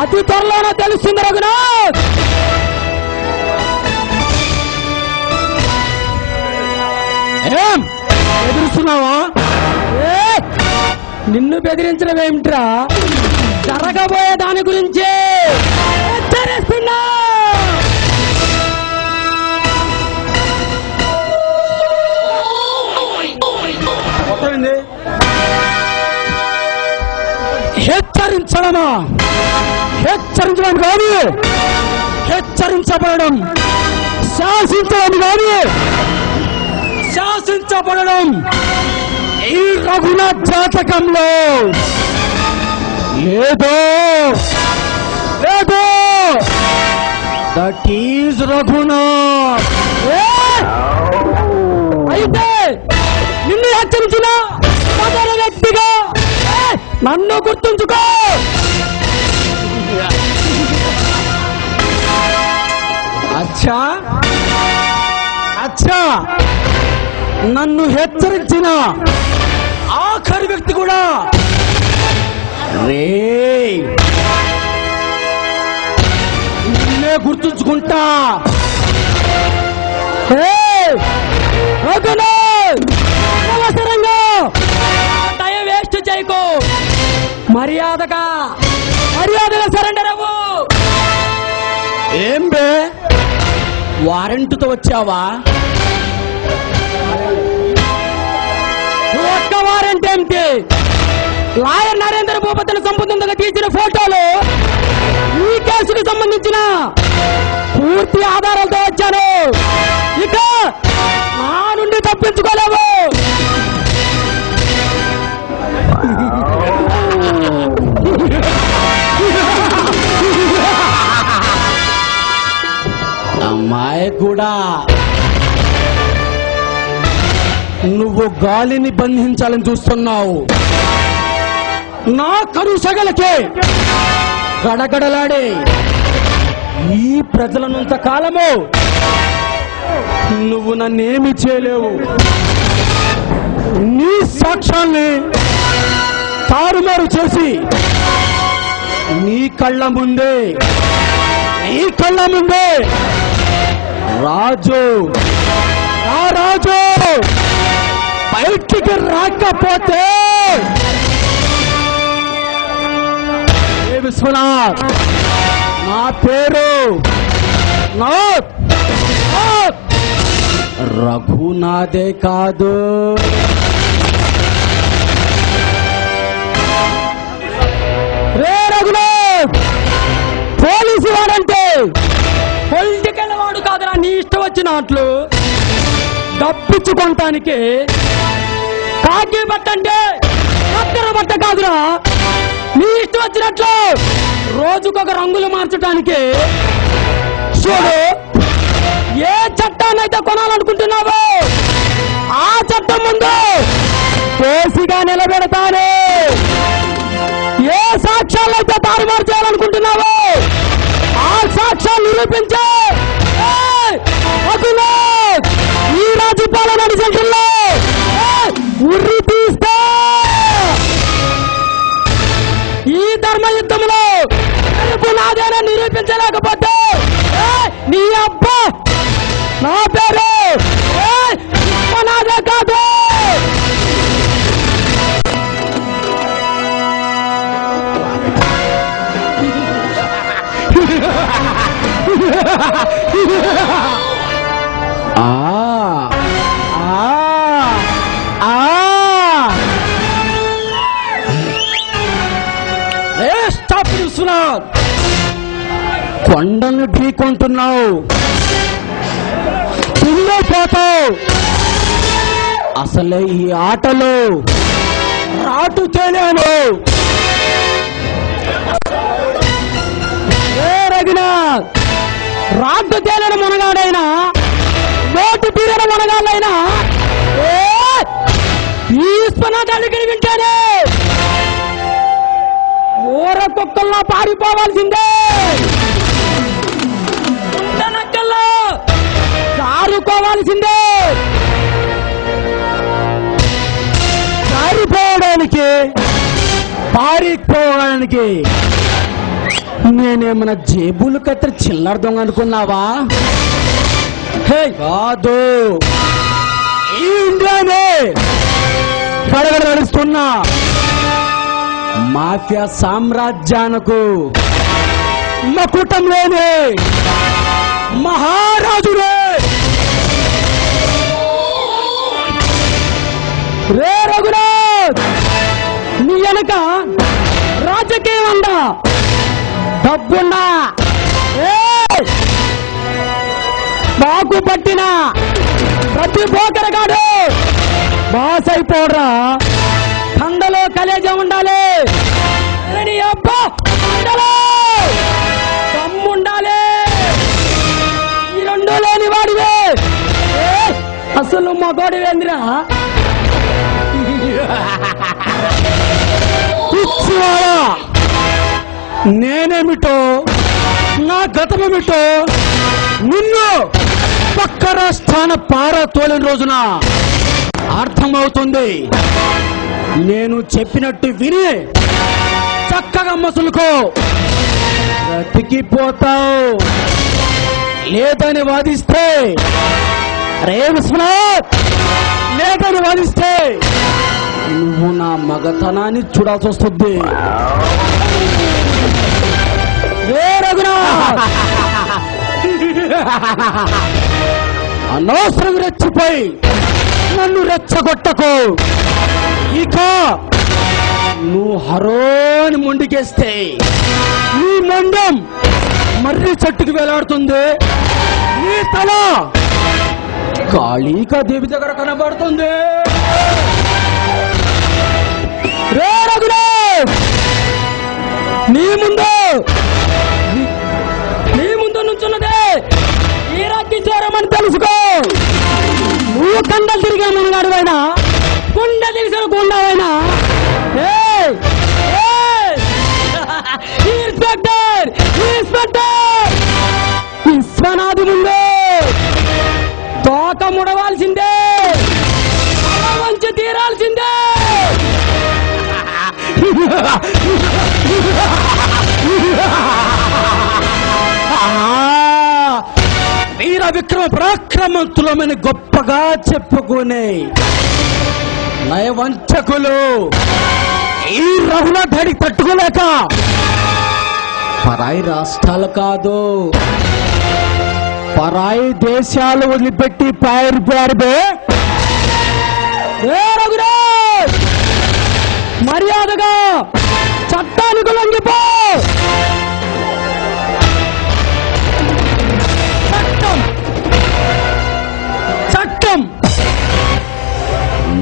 అతి త్వరలోనే తెలుస్తుంది రఘునాథ్. ఏం బెదిరిస్తున్నావా? నిన్ను బెదిరించడం ఏమిట్రా? జరగబోయే దాని గురించి హెచ్చరిస్తున్నా. హెచ్చరించడమా? హెచ్చరించడం కాదు, హెచ్చరించబడడం. శాసించడం కాదు, శాసించబడడం. ఈ రఘునాథ్ జాతకంలో లేదో లేదో. That is Raghunath. అయితే నిన్ను హెచ్చరించిన మొదటి వ్యక్తిగా నన్ను గుర్తుంచుకో. అచ్చా అచ్చా, నన్ను హెచ్చరించిన ఆఖరి వ్యక్తి కూడా రే నిన్నే గుర్తుంచుకుంటా. అవసరంగా టైం వేస్ట్ చేయకు. మర్యాదగా సరెండర్ అవ్వు. ఏం బే, వారెంట్తో వచ్చావా? ఒక్క వారెంట్ ఏమిటి? లాయర్ నరేంద్ర భూపతిని సంపూర్ణంగా తీసిన ఫోటోలు ఈ కేసుకు సంబంధించిన పూర్తి ఆధారాలతో వచ్చాను. ఇక నా నుండి తప్పించుకోలేవు. అమ్మాయి కూడా నువ్వు గాలిని బంధించాలని చూస్తున్నావు. నా కనుసగలకే గడగడలాడే ఈ ప్రజలనంత కాలము నువ్వు నన్నేమి చేయలేవు. నీ సాక్ష్యాన్ని తారుమారు చేసి నీ కళ్ళ ముందే రాజు బయటికి రాకపోతే విశ్వనాథ్ నా పేరు రఘునాథే కాదు. రే రఘునాథ్, పోలీసు వాడంటే పొలిటికల్ వాడు కాదురా. నీ ఇష్టం వచ్చినట్లు తప్పించుకోవటానికి కాకి బట్ట అంటే కత్తెర బట్ట కాదురా. నీ ఇష్టం వచ్చినట్లు రోజుకొక రంగులు మార్చడానికి. చూడు, ఏ చట్టాన్నైతే కొనాలనుకుంటున్నావో ఆ చట్టం ముందు కేసుగా నిలబెడతాను. ఏ సాక్ష్యాలైతే తారుమారు చేయాలనుకుంటున్నావో ఆ సాక్ష్యాలు నిరూపించే ఈ రాజ్యపాలన సెంటర్లో ఉర్రి తీస్తే ఈ ధర్మయుద్ధంలో నాదేనా నిరూపించలేకపోతే నీ అబ్బా నా పేరు నాదే కాదు. కొండను ఢీకొంటున్నావు, పోతావు. అసలే ఈ ఆటలో రాటు తేలాను. రఘునాథ్, రాటు తేలిన మునగాడైనా నోటు తీరని మునగాళ్ళైనా ఈ స్పనాటాన్ని వింటేనే ఊర కుక్కల్లా పారిపోవాల్సిందే. నక్కల్లా జారుకోవాల్సిందే. జారిపోవడానికి పారిపోవడానికి నేనేమన్నా జేబులు కత్తిరి చిల్లర దొంగ అనుకున్నావా? కాదు, ఈ ఇండియానే కడగడ నడుస్తున్న మాఫియా సామ్రాజ్యానికి మకుటంలోనే మహారాజునే. రే రఘునాథ్, నీ వెనక రాజకీయం ఉందా, డబ్బున్నా, బాగు పట్టిన ప్రతి బోకరగాడు బాస్ అయిపోడ్రా. కండలో కలేజ ఉండాలి, అబ్బా దమ్ముండాలి. ఈ రెండు లేని వాడివే అసలు మగోడివేంద్రా. నేనేమిటో నా గతమేమిటో నిన్ను పక్క రాష్ట్రాన పారతోలిన రోజున అర్థమవుతుంది. నేను చెప్పినట్టు విని చక్కగా మసులుకో, బ్రతికిపోతావు. లేదని వాదిస్తే, రే విశ్వనాథ్, లేదని వాదిస్తే నువ్వు నా మగతనాన్ని చూడాల్సి వస్తుంది. రే రఘునాథ్, అనవసరం రెచ్చిపోయి నన్ను రెచ్చగొట్టకు. ఇక నువ్వు హరోని మొండికేస్తే నీ మొండం మర్రి చెట్టుకు వేలాడుతుంది, నీ తల కాళీకా దేవి దగ్గర కనబడుతుంది. రే రఘునాథ్, నీ ముందు నుంచున్నదే ఈరాకిశోరం అని తెలుసుకో. నువ్వు కండలు తిరిగే మునగాడువైనా, కుండ తెలిసిన కుండవైనా, ఇన్స్పెక్టర్ విశ్వనాథ్ ముందు తోక ముడవాల్సిందే, వంచి తీరాల్సిందే. వీర విక్రమ పరాక్రమంతులమని గొప్పగా చెప్పుకునే నయవంచకులు ఈ రఘునాథ్ ధడి తట్టుకోలేక పరాయి రాష్ట్రాలు కాదు, పరాయి దేశాలు వదిలిపెట్టి పారిపోయారు. రఘునాథ్, మర్యాదగా చట్టానికి లొంగిపో. చట్టం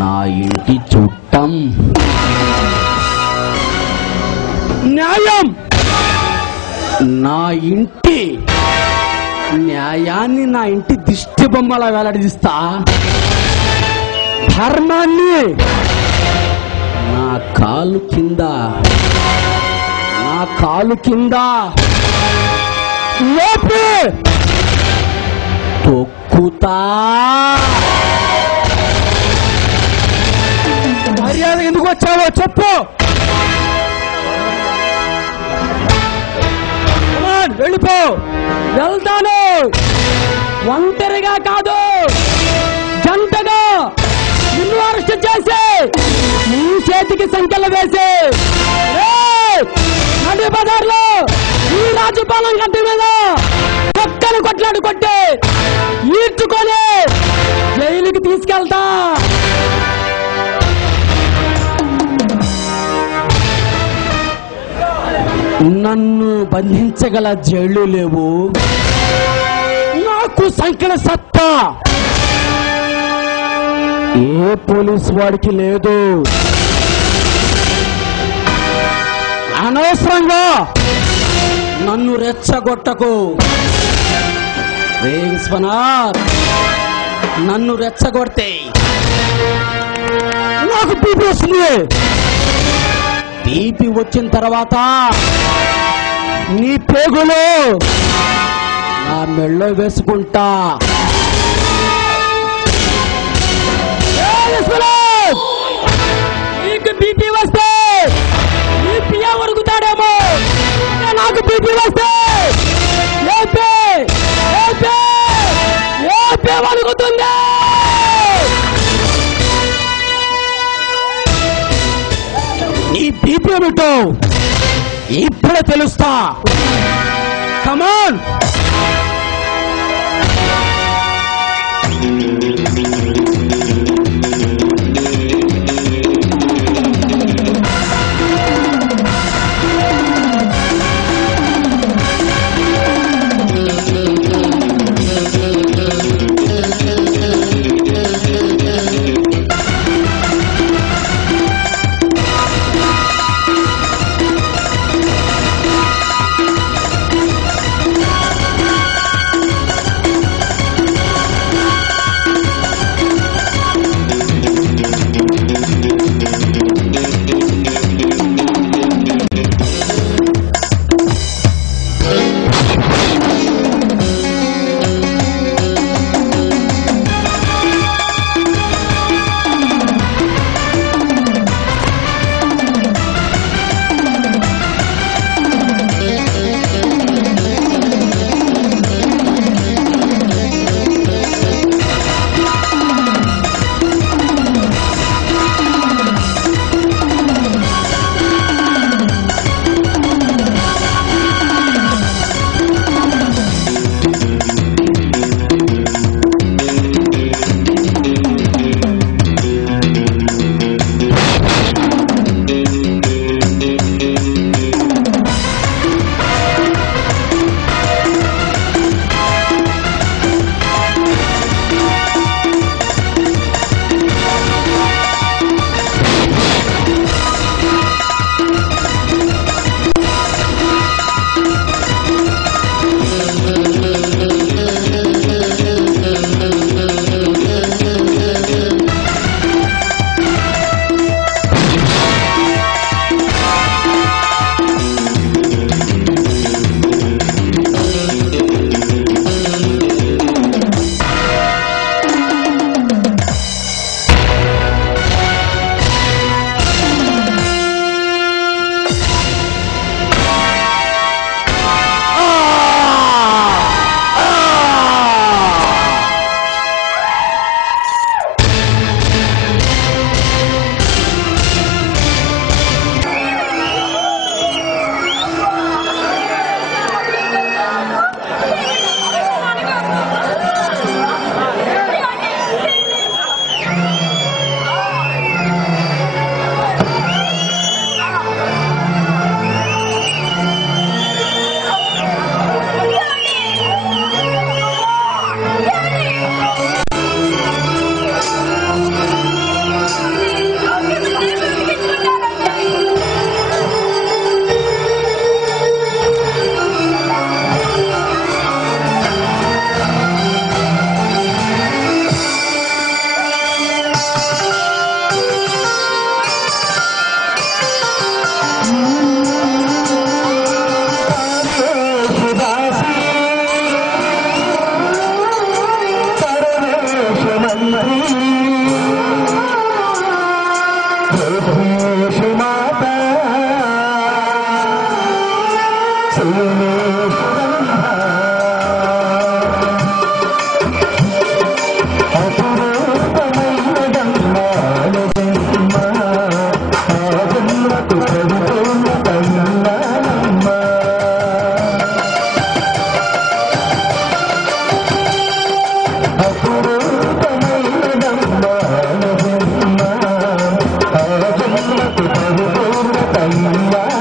నా ఇంటి చుట్టం, న్యాయం నా ఇంటి న్యాయాన్ని నా ఇంటి దిష్టి బొమ్మలా వేలాడదీస్తా. ధర్మాన్ని నా కాలు కింద లేపి తొక్కుతా. మర్యాద ఎందుకు వచ్చావో చెప్పు. వెళ్ళిపో. వెళ్తాను, ఒంటరిగా కాదు, జంటగా నిన్ను అరెస్ట్ చేసి నీ చేతికి సంఖ్యలు వేసి నడి బజార్లో ఈ రాజపాలెం గడ్డ మీద పక్కన కొట్లాడు కొట్టి ఈడ్చుకొని జైలుకి తీసుకెళ్తా. నన్ను బంధించగల జైళ్లు లేవు, నాకు సంఖ్యల సత్తా ఏ పోలీసు వాడికి లేదు. అనవసరంగా నన్ను రెచ్చగొట్టకు. రే విశ్వనాథ్, నన్ను రెచ్చగొడితే నాకు బీపీ వస్తుంది. బీపీ వచ్చిన తర్వాత నీ పేగులు నా మెళ్ళో వేసుకుంటా. నీకు బీపీ వస్తే బీపీ వరుగుతాడేమో, నాకు బీపీ వస్తే ఏపీ ఏపీ ఏపీ వణుకుతుంది. నీ బీపీ ఏమిటో ఇప్పుడే తెలుస్తా. కమాన్. Allah